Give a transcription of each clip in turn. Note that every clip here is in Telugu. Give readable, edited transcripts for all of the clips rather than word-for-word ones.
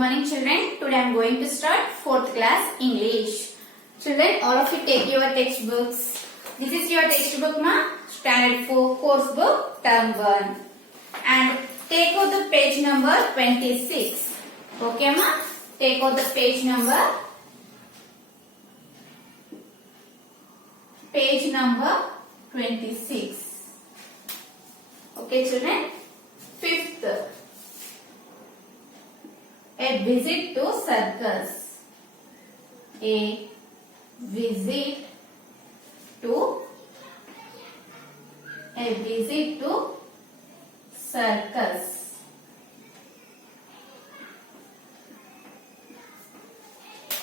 morning children. Today I am going to start 4th class English. Children, all of you take your textbooks. This is your textbook ma, standard 4 course book term 1. And take out the page number 26. Okay ma? Take out the page number 26. Okay children. 5th. A visit to circus. A visit to circus.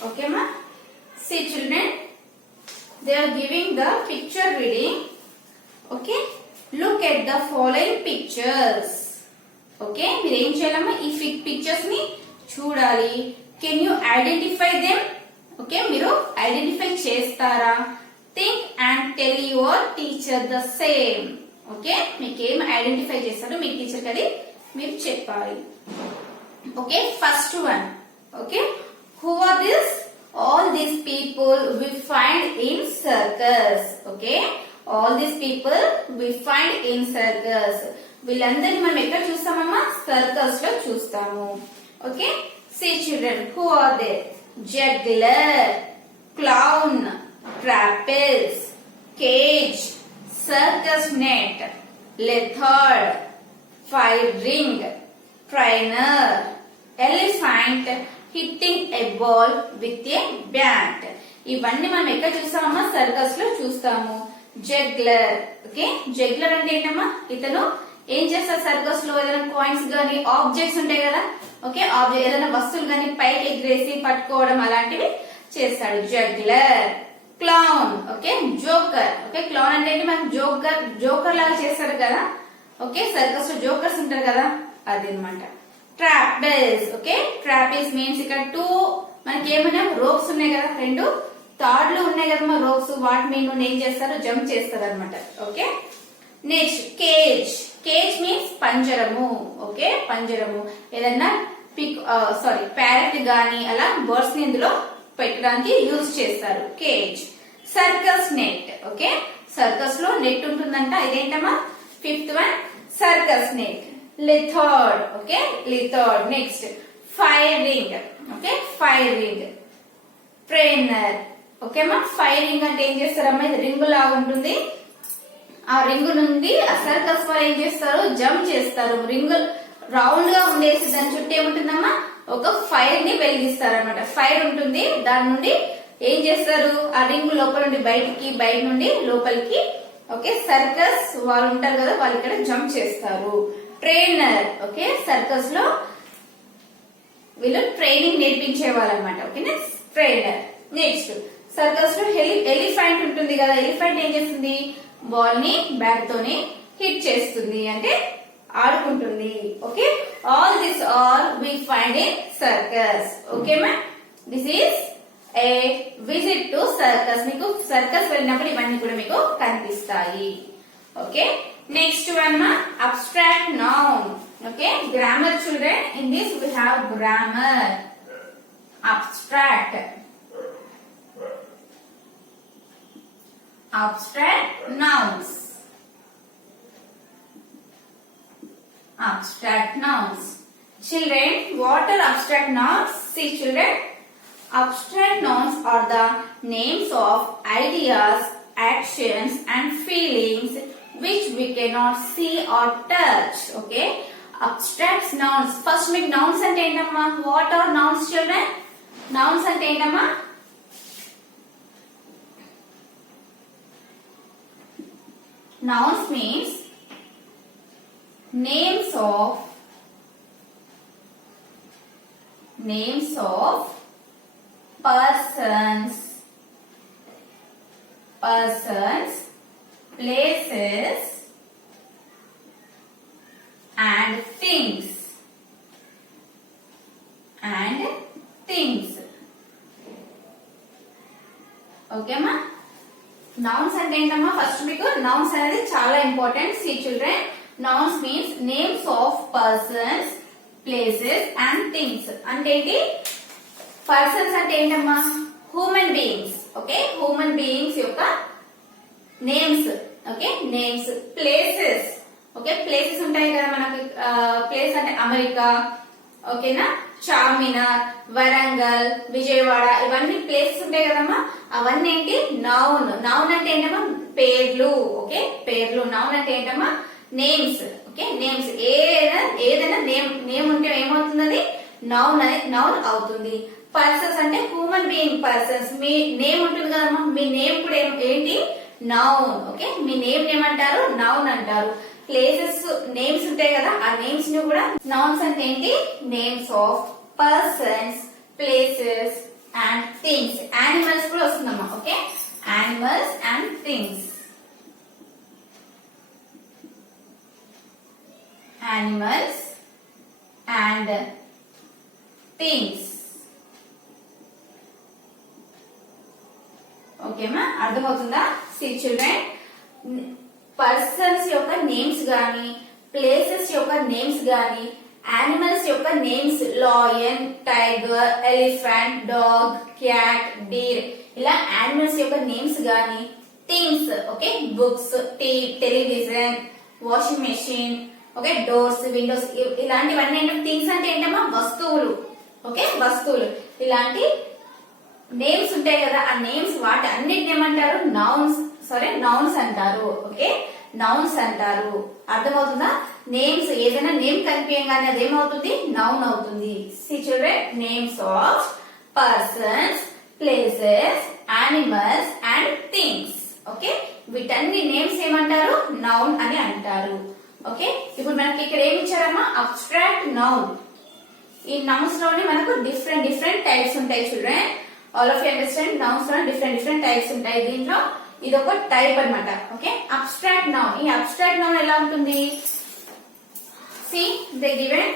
Okay ma? See children, they are giving the picture reading. Okay, look at the following pictures. Okay, మీరు ఏం చేయాలమ్మా ఈ పిక్చర్స్ ని చూడాలి. Can you identify them? Okay, మీరు ఐడెంటిఫై చేస్తారా? Think and tell your teacher the same. Okay, మీకు ఏం ఐడెంటిఫై చేస్తారో మీ టీచర్ కి అది మీరు చెప్పాలి. Okay, first one. Okay, who are this? All these people we find in circus. Okay, all these people we find in circus. వీళ్ళందరినీ మనం ఎక్కడ చూస్తామమ్మా? సర్కస్ లో చూస్తాము. Okay, see children, who are they? Juggler, clown, trapeze, cage, circus net, leopard, fire ring, trainer, elephant hitting a ball with a bat. ఇవన్నీ మనం ఎక్కడ చూస్తామమ్మా? సర్కస్ లో చూస్తాము. జగ్లర్. ఓకే, జగ్లర్ అంటే ఏంటమ్మా? ఇతను ఏం చేస్తారు సర్కస్ లో? ఏదైనా కాయిన్స్ గానీ ఆబ్జెక్ట్స్ ఉంటాయి కదా. ఓకే, ఏదైనా వస్తువులు గానీ పైకి ఎగిరేసి పట్టుకోవడం అలాంటివి చేస్తాడు. Juggler. Clown. Okay, joker. Okay, clown అంటే ఏంటి? మనం జోకర్ లాగా చేస్తారు కదా. ఓకే, సర్కస్ లో జోకర్స్ ఉంటారు కదా, అది అనమాట. ట్రాపెజ్. ఓకే, ట్రాపెజ్ మీన్స్ ఇక్కడ మనకి ఏమైనా రోప్స్ ఉన్నాయి కదా, 2 తాడులు ఉన్నాయి కదా రోప్స్, వాటి మీద ఏం చేస్తారు? జంప్ చేస్తారు అనమాట. Okay, next cage. Cage means పంజరము. ఓకే, పంజరము. ఏదన్నా ప్యారెట్ గానీ అలా బర్డ్స్ ని ఇందులో పెట్టడానికి యూజ్ చేస్తారు. Cage. Circus net. Okay, circus లో నెట్ ఉంటుందంట. ఇదేంటమ్మా? 5th one, circus net. లిథర్డ్. ఓకే, లిథర్డ్. Next fire ring. Okay, fire ring. Trainer. ఓకేమా? ఫైర్ రింగ్ అంటే ఏం చేస్తారమ్మా? ఇది రింగ్ లాగా ఉంటుంది. ఆ రింగ్ నుండి ఆ సర్కస్ వారు ఏం చేస్తారు? జంప్ చేస్తారు. రింగ్ రౌండ్ గా ఉండేసి దాని చుట్టూ ఏముంటుందమ్మా? ఒక ఫైర్ ని వెలిగిస్తారు అనమాట. ఫైర్ ఉంటుంది, దాని నుండి ఏం చేస్తారు? ఆ రింగ్ లోపల నుండి బయటికి, బయట నుండి లోపలికి. ఓకే, సర్కస్ వాళ్ళు ఉంటారు కదా, వాళ్ళు ఇక్కడ జంప్ చేస్తారు. ట్రైనర్. ఓకే, సర్కస్ లో వీళ్ళు ట్రైనింగ్ నేర్పించే వాళ్ళు అనమాట. ఓకేనా, ట్రైనర్. నెక్స్ట్ సర్కస్ లో ఎలిఫెంట్ ఉంటుంది కదా. ఎలిఫెంట్ ఏం చేస్తుంది? బాల్ ని బ్యాట్ తోని హిట్ చేస్తుంది, అంటే ఆడుకుంటుంది. Okay, all this we find in circus. Okay మా, this is a visit to circus. మీకు సర్కస్ వెళ్ళినప్పుడు ఇవన్నీ కూడా మీకు కనిపిస్తాయి. ఓకే, నెక్స్ట్ వన్ మా, abstract noun. Okay, grammar children. In this we have grammar. Abstract. Abstract nouns. Abstract nouns. Children, what are abstract nouns? See children, abstract nouns are the names of ideas, actions and feelings which we cannot see or touch. Okay, abstract nouns. First make nouns ante entamma? What are nouns children? Nouns ante entamma? Nouns means names of persons, places and things. Okay ma? Nouns అంటే ఏంటమ్మా? ఫస్ట్ మీకు నౌన్స్ అనేది చాలా important. See children, nouns means names of persons, places and things. అంటే ఏంటి? పర్సన్స్ అంటే ఏంటమ్మా? Human beings. Okay, human beings యొక్క names. Okay, names. Places. Okay, places ఉంటాయి కదా మనకి. ప్లేస్ అంటే అమెరికా, ఓకేనా, చార్మినార్, వరంగల్, విజయవాడ, ఇవన్నీ ప్లేసెస్ ఉంటాయి కదమ్మా. అవన్నీ ఏంటి? నౌన్. నౌన్ అంటే ఏంటమ్మా? పేర్లు. ఓకే, పేర్లు. నౌన్ అంటే ఏంటమ్మా? నేమ్స్. Okay, names. ఏదైనా నేమ్ ఉంటే ఏమవుతుంది? నౌన్ అవుతుంది. పర్సన్స్ అంటే హ్యూమన్ బీయింగ్ పర్సన్స్. మీ నేమ్ ఉంటుంది కదమ్మా, మీ నేమ్ కూడా ఏంటి? నౌన్. ఓకే, మీ నేమ్ ఏమంటారు? నౌన్ అంటారు. ప్లేసెస్ నేమ్స్ ఉంటాయి కదా, ఆ నేమ్స్ ని కూడా నౌన్స్ అంటే ఏంటి? Names of persons, places and things. Animals కూడా వస్తుందమ్మా. Okay, animals and things. Animals and things. ఓకేమా, అర్థమవుతుందా? సి చిల్డ్రన్, పర్సన్స్ యొక్క నేమ్స్ గాని, ప్లేసెస్ యొక్క నేమ్స్ గాని, యానిమల్స్ యొక్క names lion, tiger, elephant, dog, cat, deer, ఇలా యానిమల్స్ యొక్క నేమ్స్ గాని, things. Okay, books, television, washing machine, okay, doors, windows, ఇలాంటివన్నీ ఏంటంటే థింగ్స్ అంటే ఏంటమ్మా? వస్తువులు. ఓకే, వస్తువులు. ఇలాంటి నేమ్స్ ఉంటాయి కదా, ఆ నేమ్స్ వాటి అన్నిటిని ఏమంటారు? నౌన్స్ అంటారు. ఓకే, నౌన్స్ అంటారు. అర్థమవుతుందా? నేమ్స్, ఏదైనా నేమ్ కనిపించగానే అది ఏమవుతుంది? నౌన్ అవుతుంది. See children, names of persons, places, animals and things. Okay, వీటన్ని నేమ్స్ ఏమంటారు? నౌన్ అని అంటారు. ఓకే, ఇప్పుడు మనకి ఇక్కడ ఏమి ఇచ్చారమ్మా? Abstract noun. ఈ నౌన్స్ లోనే మనకు డిఫరెంట్ టైప్స్ ఉంటాయి children. All of you understand? Nouns లో డిఫరెంట్ టైప్స్ ఉంటాయి. దీంట్లో ఇది ఒక టైప్ అన్నమాట. Okay, abstract noun. ఈ అబ్స్ట్రాక్ట్ నౌన్ ఎలా ఉంటుంది? See they given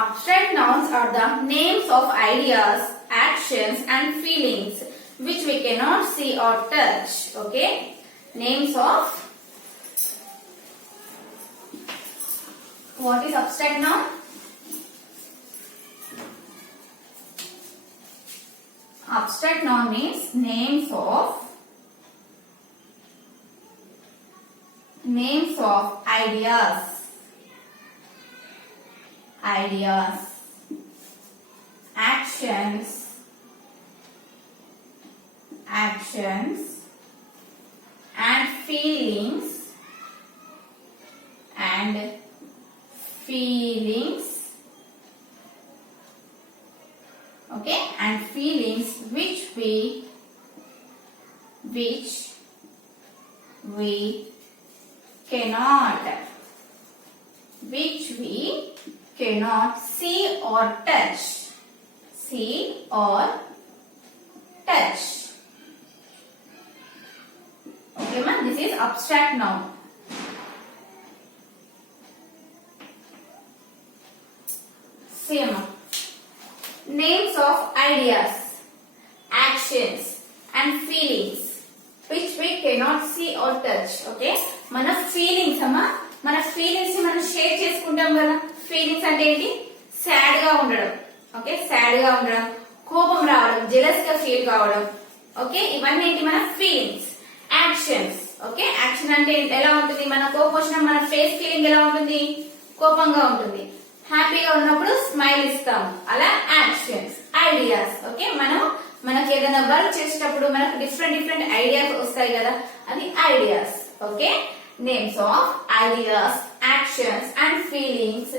abstract nouns are the names of ideas, actions and feelings which we cannot see or touch. Okay, names of what is abstract noun? Abstract noun means names of ideas, actions and feelings okay, and feelings which we cannot see or touch. Okay ma, this is abstract noun. Same names of ideas, actions and feelings which we cannot see or touch. Okay, మన ఫీలింగ్స్ అమ్మా, మన ఫీలింగ్స్ మనం షేర్ చేసుకుంటాం కదా. ఫీలింగ్స్ అంటే ఏంటి? సాడ్ గా ఉండడం. ఓకే, సాడ్ గా ఉండడం, కోపం రావడం, జెలస్ గా ఫీల్ కావడం. ఓకే, ఇవన్నీ ఏంటి? మన ఫీలింగ్స్. యాక్షన్స్. ఓకే, యాక్షన్ అంటే ఎలా ఉంటుంది? మన కోపం వచ్చిన మన ఫేస్ ఫీలింగ్ ఎలా ఉంటుంది? కోపంగా ఉంటుంది. హ్యాపీగా ఉన్నప్పుడు స్మైల్ ఇస్తాము, అలా యాక్షన్స్. ఐడియాస్. ఓకే, మనకి ఏదైనా వర్క్ చేసేటప్పుడు మనకు డిఫరెంట్ ఐడియాస్ వస్తాయి కదా, అది ideas. Okay, names of ideas, actions and feelings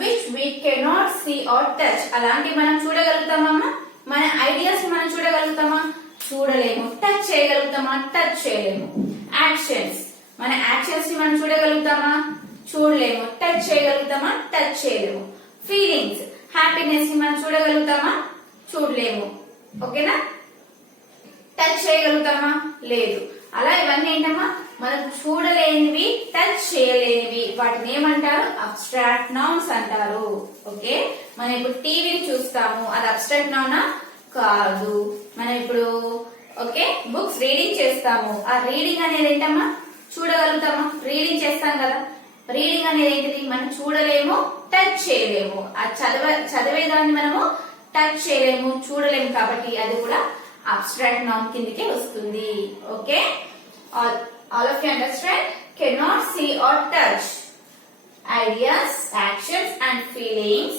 which we cannot see or touch. అలాంటివి మనం చూడగలుగుతామమ్మా? మన ఐడియాస్ మనం చూడగలుగుతామా? చూడలేము. టచ్ చేయగలుగుతామా? టచ్ చేయలేము. యాక్షన్స్, మన యాక్షన్స్ ని మనం చూడగలుగుతామా? చూడలేము. టచ్ చేయగలుగుతామా? టచ్ చేయలేము. ఫీలింగ్స్, హ్యాపీనెస్ ని మనం చూడగలుగుతామా? చూడలేము. ఓకేనా? టచ్ చేయగలుగుతామా? లేదు. అలా ఇవన్నీ ఏంటమ్మా? మనం చూడలేనివి, టచ్ చేయలేనివి, వాటిని ఏమంటారు? అబ్స్ట్రాక్ట్ నౌన్స్ అంటారు. ఓకే, మనం ఇప్పుడు టీవీని చూస్తాము, అది అబ్స్ట్రాక్ట్ నౌనా? కాదు. మనం ఇప్పుడు ఓకే బుక్స్ రీడింగ్ చేస్తాము, ఆ రీడింగ్ అనేది ఏంటమ్మా? చూడగలుగుతామా? రీడింగ్ చేస్తాం కదా, రీడింగ్ అనేది ఏంటిది, మనం చూడలేము, టచ్ చేయలేము. ఆ చదివేదాన్ని మనము టచ్ చేయలేము, చూడలేము, కాబట్టి అది కూడా అబ్స్ట్రాక్ట్ నౌన్ కిందకే వస్తుంది. Okay, all of you understand? Cannot see or touch ideas, actions and feelings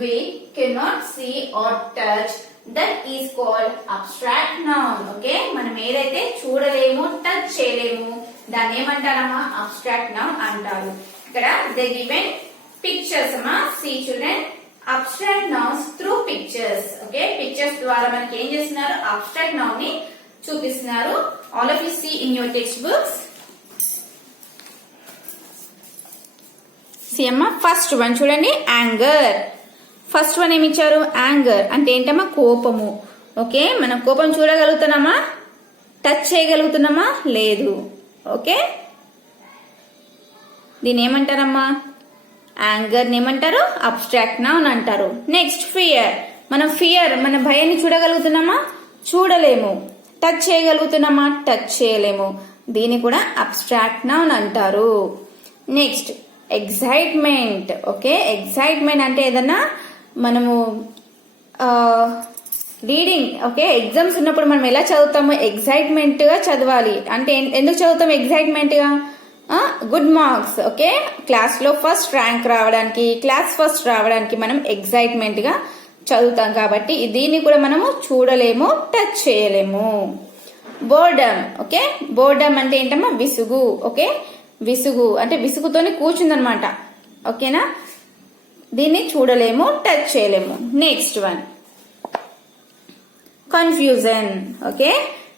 we cannot see or touch, that is called abstract noun. Okay, మనం ఏదైతే చూడలేము, టచ్ చేయలేము, దాన్ని ఏమంటారమ్మా, అబ్స్ట్రాక్ట్ నౌన్ అంటారు. ఇక్కడ దే గివెన్ పిక్చర్స్ అమ్మా. See children, abstract nouns through pictures. Okay, pictures ద్వారా మనకి ఏం చేస్తున్నారు, అబ్స్ట్రాక్ట్ నౌన్ ని చూపిస్తున్నారు. All of you see in your text books. See అమ్మా, ఫస్ట్ వన్ చూడండి, యాంగర్. ఫస్ట్ వన్ ఏమి ఇచ్చారు, యాంగర్ అంటే ఏంటమ్మా, కోపము. ఓకే, మనం కోపం చూడగలుగుతున్నామా, టచ్ చేయగలుగుతున్నామా, లేదు. ఓకే, దీని ఏమంటారమ్మా, యాంగర్ ఏమంటారు, అబ్స్ట్రాక్ట్ నౌన్ అంటారు. Next fear. మన భయాన్ని చూడగలుగుతున్నామా, చూడలేము. టచ్ చేయగలుగుతున్నామా, టచ్ చేయలేము. దీన్ని కూడా అబ్స్ట్రాక్ట్ నౌన్ అంటారు. Next excitement. ఓకే, ఎగ్జైట్మెంట్ అంటే ఏదన్నా మనము రీడింగ్, ఓకే, ఎగ్జామ్స్ ఉన్నప్పుడు మనం ఎలా చదువుతాము, ఎగ్జైట్మెంట్ గా చదవాలి. అంటే ఎందుకు చదువుతాం ఎగ్జైట్మెంట్ గా, గుడ్ మార్క్స్. ఓకే, క్లాస్ లో ఫస్ట్ ర్యాంక్ రావడానికి, క్లాస్ ఫస్ట్ రావడానికి మనం ఎగ్జైట్మెంట్ గా చదువుతాం. కాబట్టి దీన్ని కూడా మనము చూడలేము, టచ్ చేయలేము. బోర్డమ్. ఓకే, బోర్డమ్ అంటే ఏంటమ్మా, విసుగు. ఓకే, విసుగు అంటే విసుగుతోనే కూర్చుందనమాట. ఓకేనా, దీన్ని చూడలేము, టచ్ చేయలేము. Next one confusion. ఓకే,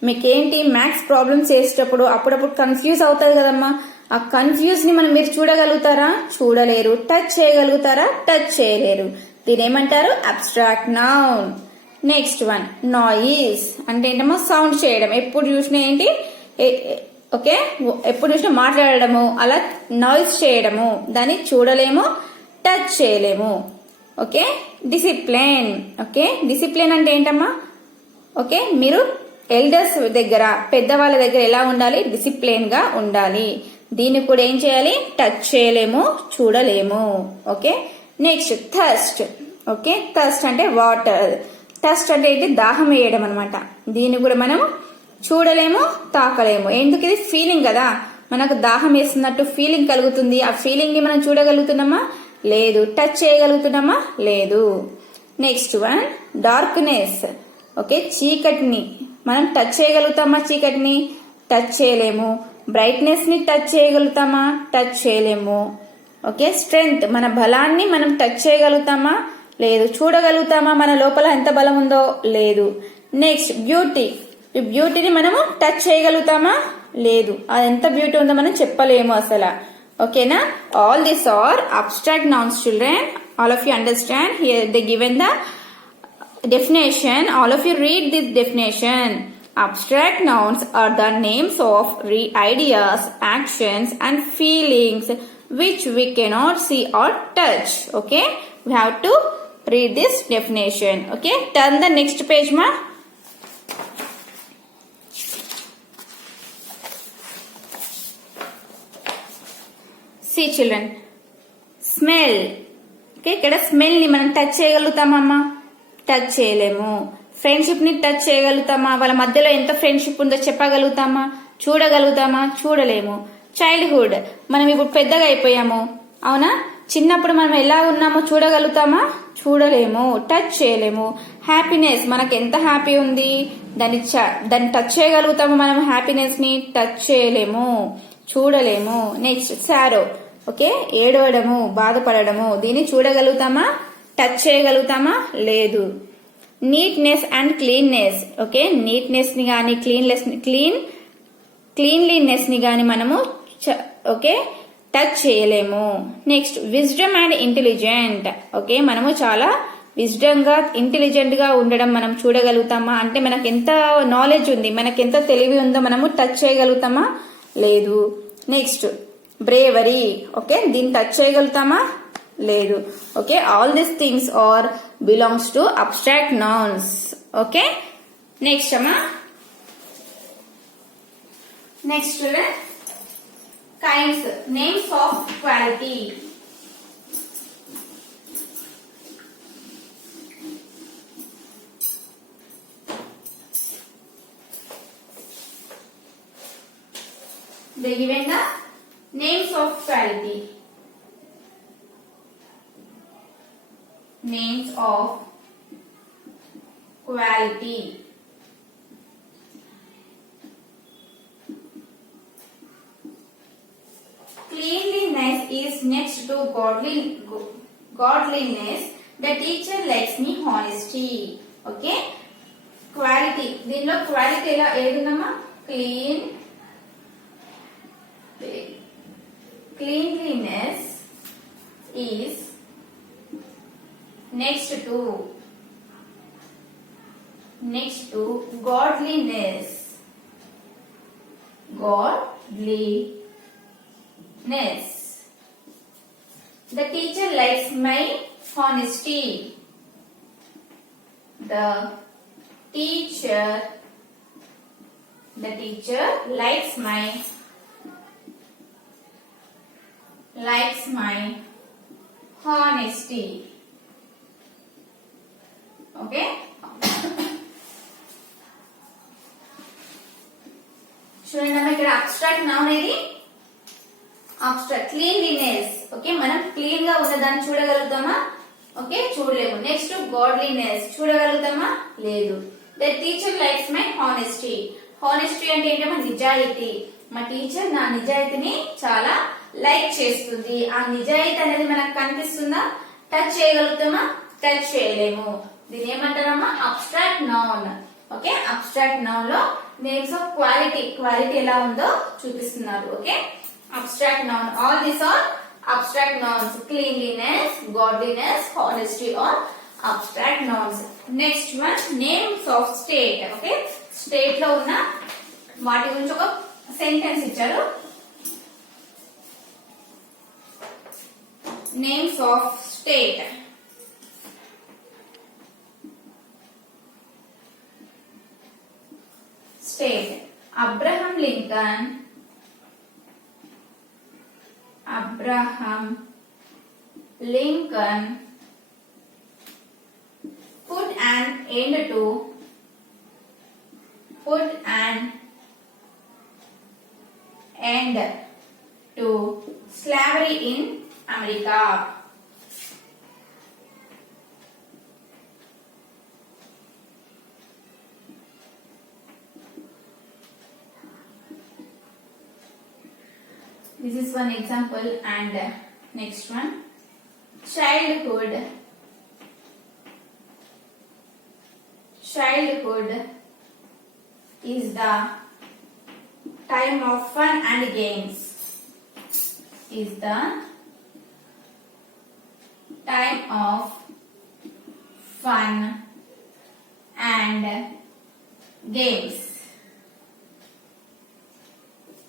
మీకేంటి మ్యాథ్స్ ప్రాబ్లమ్స్ చేసేటప్పుడు అప్పుడప్పుడు కన్ఫ్యూజ్ అవుతుంది కదమ్మా, ఆ కన్ఫ్యూజ్ ని మీరు చూడగలుగుతారా, చూడలేరు. టచ్ చేయగలుగుతారా, టచ్ చేయలేరు. దీని ఏమంటారు, abstract noun. Next one noise అంటే ఏంటమ్మా, సౌండ్ చేయడం. ఎప్పుడు చూసినా ఏంటి, ఓకే, ఎప్పుడు చూసినా మాట్లాడము, అలా నాయిస్ చేయడము, దాన్ని చూడలేము, టచ్ చేయలేము. Okay, discipline. ఓకే, డిసిప్లిన్ అంటే ఏంటమ్మా, ఓకే, మీరు ఎల్డర్స్ దగ్గర, పెద్దవాళ్ళ దగ్గర ఎలా ఉండాలి, డిసిప్లిన్ గా ఉండాలి. దీన్ని కూడా ఏం చేయాలి, టచ్ చేయలేము, చూడలేము. Okay, next thirst. Okay, thirst అంటే వాటర్. థర్స్ట్ అంటే ఏంటి, దాహం వేయడం అనమాట. దీన్ని కూడా మనం చూడలేము, తాకలేము. ఎందుకు, ఇది ఫీలింగ్ కదా, మనకు దాహం వేస్తున్నట్టు ఫీలింగ్ కలుగుతుంది. ఆ ఫీలింగ్ ని మనం చూడగలుగుతున్నామా, లేదు. టచ్ చేయగలుగుతున్నామా, లేదు. Next one darkness. ఓకే, చీకటిని మనం టచ్ చేయగలుగుతామా, చీకటిని టచ్ చేయలేము. బ్రైట్నెస్ ని టచ్ చేయగలుగుతామా, టచ్ చేయలేము. ఓకే, స్ట్రెంగ్త్ మన బలాన్ని మనం టచ్ చేయగలుగుతామా, లేదు. చూడగలుగుతామా మన లోపల ఎంత బలం ఉందో, లేదు. Next beauty. ఈ బ్యూటీని మనము టచ్ చేయగలుగుతామా, లేదు. అది ఎంత బ్యూటీ ఉందో మనం చెప్పలేము అసలు. ఓకేనా, all this are abstract nouns children. All of you understand. Here they given the definition. All of you read this definition. Abstract nouns are the names of ideas, actions and feelings which we cannot see or touch. Okay, we have to read this definition. Okay, turn the next page ma. See children, smell. Okay, ఇక్కడ స్మెల్ ని మనం టచ్ చేయగలుగుతామమ్మా, టచ్ చేయలేము. ఫ్రెండ్షిప్ ని టచ్ చేయగలుగుతామా, వాళ్ళ మధ్యలో ఎంత ఫ్రెండ్షిప్ ఉందో చెప్పగలుగుతామా, చూడగలుగుతామా, చూడలేము. చైల్డ్హుడ్, మనం ఇప్పుడు పెద్దగా అయిపోయాము, అవునా, చిన్నప్పుడు మనం ఎలా ఉన్నామో చూడగలుగుతామా, చూడలేము, టచ్ చేయలేము. హ్యాపీనెస్, మనకు ఎంత హ్యాపీ ఉంది, దాన్ని టచ్ చేయగలుగుతాము మనం, హ్యాపీనెస్ ని టచ్ చేయలేము, చూడలేము. నెక్స్ట్ సారో. ఓకే, ఏడవడము, బాధపడము, దీన్ని చూడగలుగుతామా, టచ్ చేయగలుగుతామా, లేదు. Neatness and cleanness. Okay, neatness ని గాని క్లీన్లీనెస్ ని గాని మనము ఓకే టచ్ చేయలేము. Next wisdom and intelligent. Okay, మనము చాలా విజ్డమ్ గా, ఇంటెలిజెంట్ గా ఉండడం మనం చూడగలుగుతామా, అంటే మనకు ఎంత నాలెడ్జ్ ఉంది, మనకు ఎంత తెలివి ఉందో మనము టచ్ చేయగలుగుతామా, లేదు. Next bravery. ఓకే, దీన్ని టచ్ చేయగలుగుతామా, లేదు. Okay, all these things are belongs to abstract nouns. Okay, next అమ్మా, next kinds, names of quality. They given the names of quality. Names of quality. Cleanliness is next to godliness. The teacher likes me honesty. Okay. Quality. దీనిలో క్వాలిటీ ఎలా ఏదుందమ్మా? Cleanliness is next to godliness. The teacher likes my honesty. The teacher likes my honesty. Okay. చూడండి అమ్మా, ఇక్కడ అబ్స్ట్రాక్ట్ నౌన్ ఏది? అబ్స్ట్రాక్ట్. క్లీన్లీనెస్. ఓకే, మనం క్లీన్ గా ఉన్నదాన్ని చూడగలుగుతామా? ఓకే, చూడలేము. నెక్స్ట్ గాడ్లీనెస్ చూడగలుగుతామా? లేదు. The teacher likes my honesty. Honesty అంటే ఏంటమ్మా? నిజాయితీ. మా టీచర్ నా నిజాయితీని చాలా లైక్ చేస్తుంది. ఆ నిజాయితీ అనేది మనకు కనిపిస్తుందా? టచ్ చేయగలుగుతామా? టచ్ చేయలేము. దీని ఏమంటారమ్మా? Abstract noun. Okay, abstract noun లో నేమ్స్ ఆఫ్ క్వాలిటీ ఎలా ఉందో చూపిస్తున్నారు. Okay, abstract noun. All these are abstract nouns. Cleanliness, godliness, honesty are abstract nouns. Next one, names of state. Okay, state లో ఉన్న వాటి గురించి ఒక సెంటెన్స్ ఇచ్చారు. Names of state. State. Abraham Lincoln put an end to slavery in America. This is one example. And next one, childhood is the time of fun and games. Is the time of fun and games.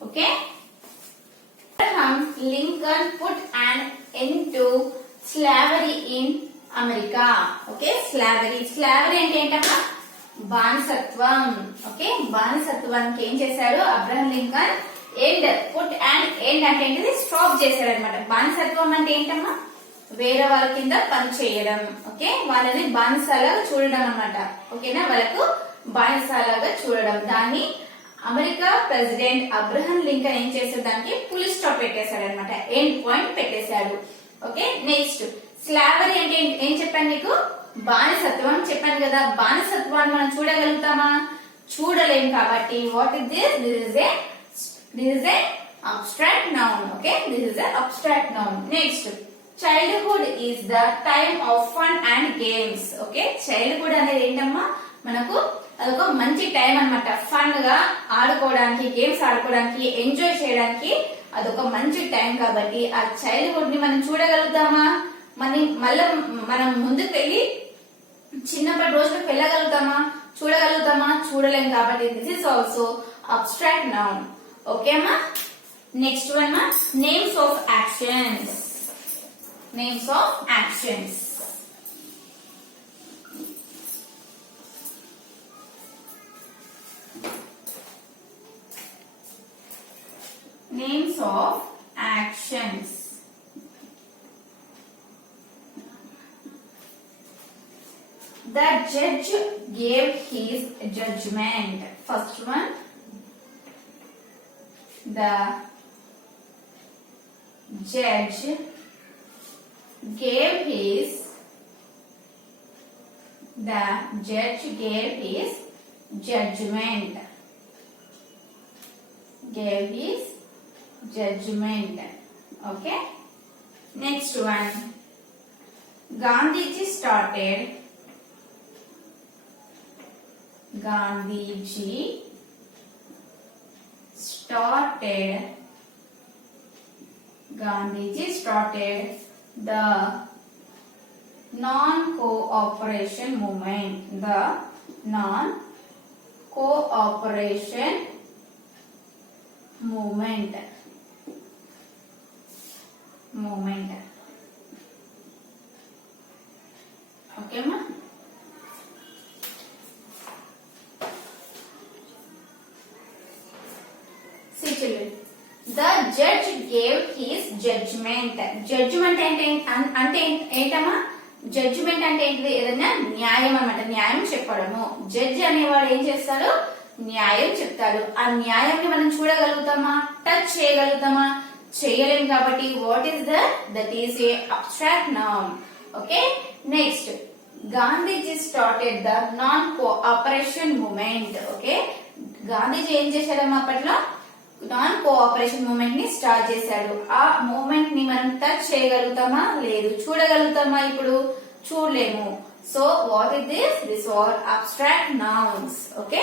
Okay, Abraham Lincoln put an end to slavery in America. Okay, slavery అంటే ఏంటమ్మా? బానిసత్వం. ఓకే, బానిసత్వానికి ఏం చేశాడు Abraham Lincoln? Put and end అంటే ఏంటిది? స్టాప్ చేశాడు అనమాట. బానిసత్వం అంటే ఏంటమ్మా? వేరే వాళ్ళ కింద పని చేయడం. ఓకే, వాళ్ళని బానిసలాగా చూడడం అనమాట. ఓకేనా, వాళ్ళకు బానిసలాగా చూడడం. దాన్ని అమెరికా ప్రెసిడెంట్ అబ్రహం లింకన్ ఏం చేశాడు? దానికి ఫుల్ స్టాప్ పెట్టేశాడు అనమాట. ఎండ్ పాయింట్ పెట్టేశాడు. ఓకే, నెక్స్ట్ స్లావరీ అంటే ఏం చెప్పాను నీకు? బానిసత్వం చెప్పాను కదా. బానిసత్వాన్ని మనం చూడగలుగుతామా? చూడలేం. కాబట్టి what is this? This is a abstract noun. Okay, this is a abstract noun. Next, childhood is the time of fun and games. Okay, childhood అనేది ఏంటమ్మా? మనకు అదొక మంచి టైం అన్నమాట. ఫన్ గా ఆడుకోవడానికి, గేమ్స్ ఆడుకోవడానికి, ఎంజాయ్ చేయడానికి అదొక మంచి టైం. కాబట్టి ఆ చైల్డ్హుడ్ ని మనం చూడగలుగుతామా? మళ్ళీ మనం ముందుకు వెళ్ళి చిన్నప్పటి రోజులకు వెళ్ళగలుగుతామా? చూడగలుగుతామా? చూడలేం. కాబట్టి this is also abstract noun. Okay అమ్మా. నెక్స్ట్ వన్ మా names of actions. Names of actions. Names of judge gave his judgment. First one, the judge gave his judgment. Gave his judgment. Okay. Next one, Gandhiji started the non-cooperation movement. The non-cooperation movement. Okay, ma? See children, the judge gave his judgment. Judgment అంటే ఏంటమ్మా? జడ్జిమెంట్ అంటే ఏంటిది? ఏదైనా న్యాయం అన్నమాట. న్యాయం చెప్పడము. జడ్జి అనేవాడు ఏం చేస్తాడు? న్యాయం చెప్తాడు. ఆ న్యాయాన్ని మనం చూడగలుగుతామా? టచ్ చేయగలుగుతామా? చేయలేం కాబట్టి what is that is a abstract noun. Okay. Next, Gandhiji started the non cooperation moment. Okay. Gandhiji ఏం చేశాడమ్మా? అప్పట్లో నాన్ కోఆపరేషన్ మూమెంట్ ని స్టార్ట్ చేశాడు. ఆ మూమెంట్ ని మనం టచ్ చేయగలుగుతామా? లేదు. చూడగలుగుతామా? ఇప్పుడు చూడలేము. So what is this? This are abstract nouns. Okay,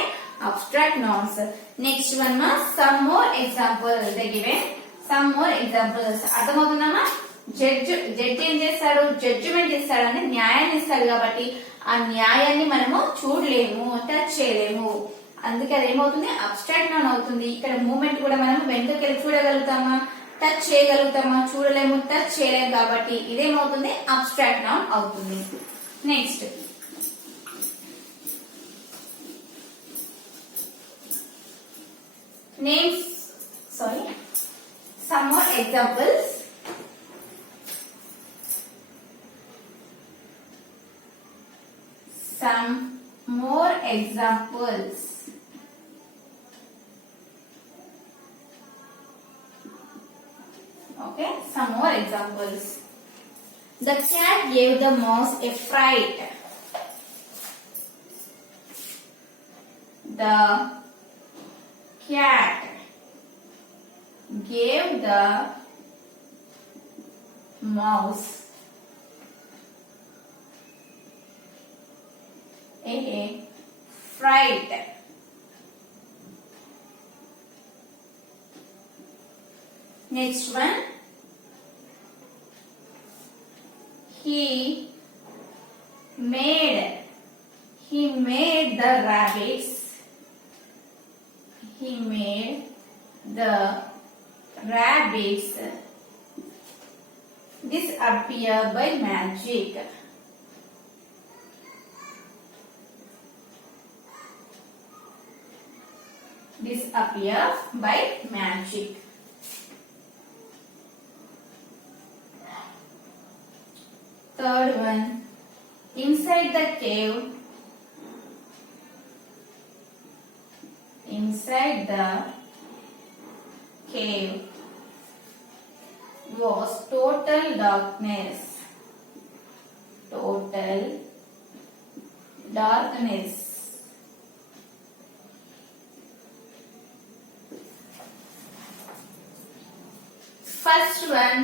abstract nouns. Next one మా some more examples. They given some more examples. అర్థమవుతుందమ్మా? జడ్జి ఏం చేస్తాడు? జడ్జిమెంట్ ఇస్తాడు, అంటే న్యాయాన్ని ఇస్తాడు. కాబట్టి ఆ న్యాయాన్ని మనము చూడలేము, టచ్ చేయలేము. అందుకే అది ఏమవుతుంది? అబ్స్ట్రాక్ట్ నౌన్ అవుతుంది. ఇక్కడ మూమెంట్ కూడా మనం వెనుకకి వెళ్ళి చూడగలుగుతామా? టచ్ చేయగలుగుతామా? చూడలేము, టచ్ చేయలేము. కాబట్టి ఇదేమవుతుంది? అబ్స్ట్రాక్ట్ నౌన్ అవుతుంది. Next, names. Sorry, some more examples. Some more examples. Okay, some more examples. The cat gave the mouse a fright. The cat gave the mouse a fright. Next one, he made the rabbits. He made the rabbits disappear by magic. Disappear by magic. Third one, inside the cave was total darkness. First one,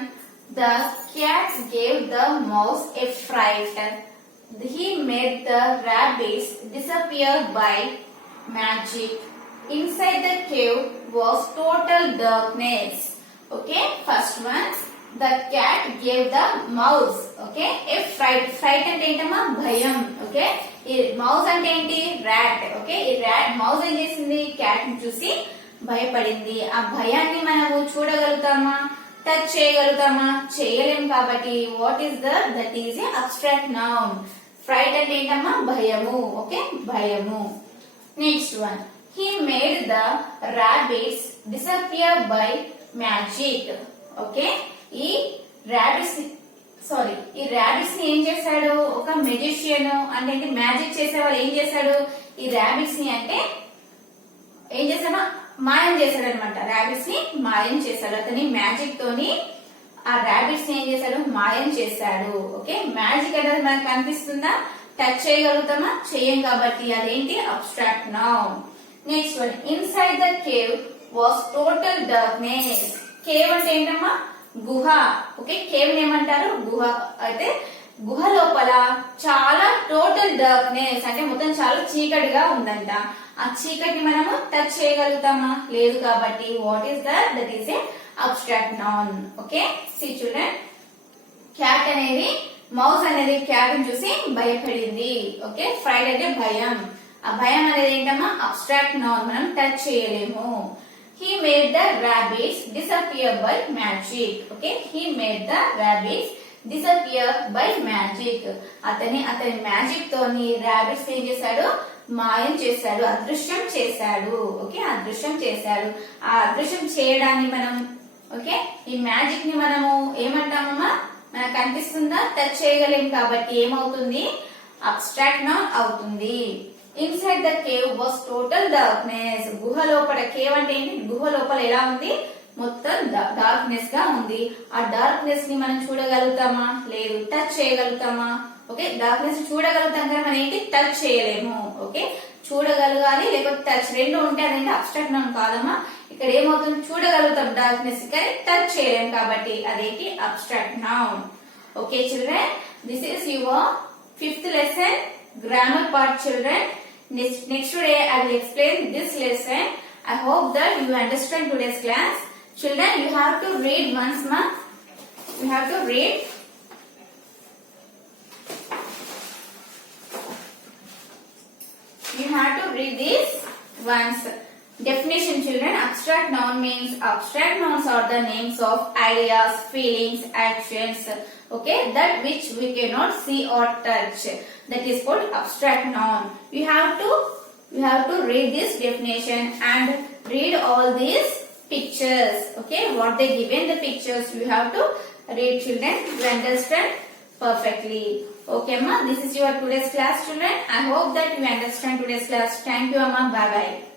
the cat gave the mouse a fright. He made the rabbits disappear by magic. Inside the cave was total darkness. Okay, first one, the cat gave the mouse, okay, a fright. Fright ante entama? Bhayam. Okay, mouse ante enti? Rat. Okay, mouse em chesindi? Cat ni chusi భయపడింది. ఆ భయాన్ని మనము చూడగలుగుతామా? టచ్ చేయగలుగుతామా? చేయలేం. కాబట్టి what is that is a abstract noun. Fright అంటే ఏంటమ్మా? భయము. ఓకే, భయము. Next one, he made the rabbits disappear by magic. Okay, ఈ rabbits సారీ, ఈ ర్యాబిట్స్ ని ఏం చేశాడు? ఒక మెజిషియన్ అంటే మ్యాజిక్ చేసేవాడు ఏం చేశాడు? ఈ ర్యాబిట్స్ ని అంటే ఏం చేశాడు? మాయం చేశాడు అనమాట. ర్యాబిట్స్ ని మాయం చేశాడు. అతని మ్యాజిక్ తోని ఆ ర్యాబిట్స్ ని ఏం చేశాడు? మాయం చేశాడు. ఓకే, మ్యాజిక్ అనేది మనకు కనిపిస్తుందా? టచ్ చేయగలుగుతామా? చేయం కాబట్టి అదేంటి? Abstract noun. Next one, inside the cave was total darkness. Cave అంటే ఏంటమ్మా? గుహ. ఓకే, కేవ్ ఏమంటారు? గుహ. అయితే గుహ లోపల చాలా టోటల్ డార్క్నెస్ అంటే మొత్తం చాలా చీకటిగా ఉందంట. ఆ చీకటిని మనము టచ్ చేయగలుగుతామా? లేదు కాబట్టి what is that? That is a abstract noun. Okay, see children, cat అనేది మౌస్ అనేది క్యాట్ ని చూసి భయపడింది. ఓకే, ఫ్రైడ్ అంటే భయం. ఆ భయం అనేది ఏంటమ్మా? అబ్స్ట్రాక్ట్ నౌన్, మనం టచ్ చేయలేము. He made the rabbits disappear by magic. Okay, he made the rabbits disappear by magic. అతని మ్యాజిక్ తోని రాబిట్స్ ఏం చేశాడు? మాయం చేశాడు, అదృశ్యం చేశాడు. ఓకే, అదృశ్యం చేశాడు. ఆ అదృశ్యం చేయడాన్ని మనం ఓకే ఈ మ్యాజిక్ ని మనము ఏమంటామమ్మా? మనకు కనిపిస్తుందా? టచ్ చేయగలేం కాబట్టి ఏమవుతుంది? అబ్స్ట్రాక్ట్ నౌన్ అవుతుంది. Inside the cave was total darkness. గుహ లోపల, కేవ్ అంటే ఏంటి? గుహ లోపల ఎలా ఉంది? మొత్తం డార్క్నెస్ గా ఉంది. ఆ డార్క్నెస్ ని మనం చూడగలుగుతామా? లేదు. టచ్ చేయగలుగుతామా? ఓకే, డార్క్నెస్ చూడగలుగుతాం కానీ మనం ఏంటి? టచ్ చేయలేము. ఓకే, చూడగలగాలి లేకపోతే టచ్ రెండు ఉంటే అదేంటి? అబ్స్ట్రాక్ట్ నౌన్ కాదమ్మా. ఇక్కడ ఏమవుతుంది? చూడగలుగుతాం డార్క్నెస్ కానీ టచ్ చేయలేము కాబట్టి అదేంటి? Abstract noun. Okay children, this is your 5th lesson grammar part children. Next today I will explain this lesson. I hope that you understand today's class. Children, you have to read once more. You have to read. You have to read this once. Definition children, abstract noun means abstract nouns are the names of ideas, feelings, actions, okay, that which we cannot see or touch. That is called abstract noun. You have to read this definition and read all these pictures. Okay, what they given the pictures you have to read children to understand perfectly. Okay ma, this is your today's class children. I hope that you understand today's class. Thank you amma, bye bye.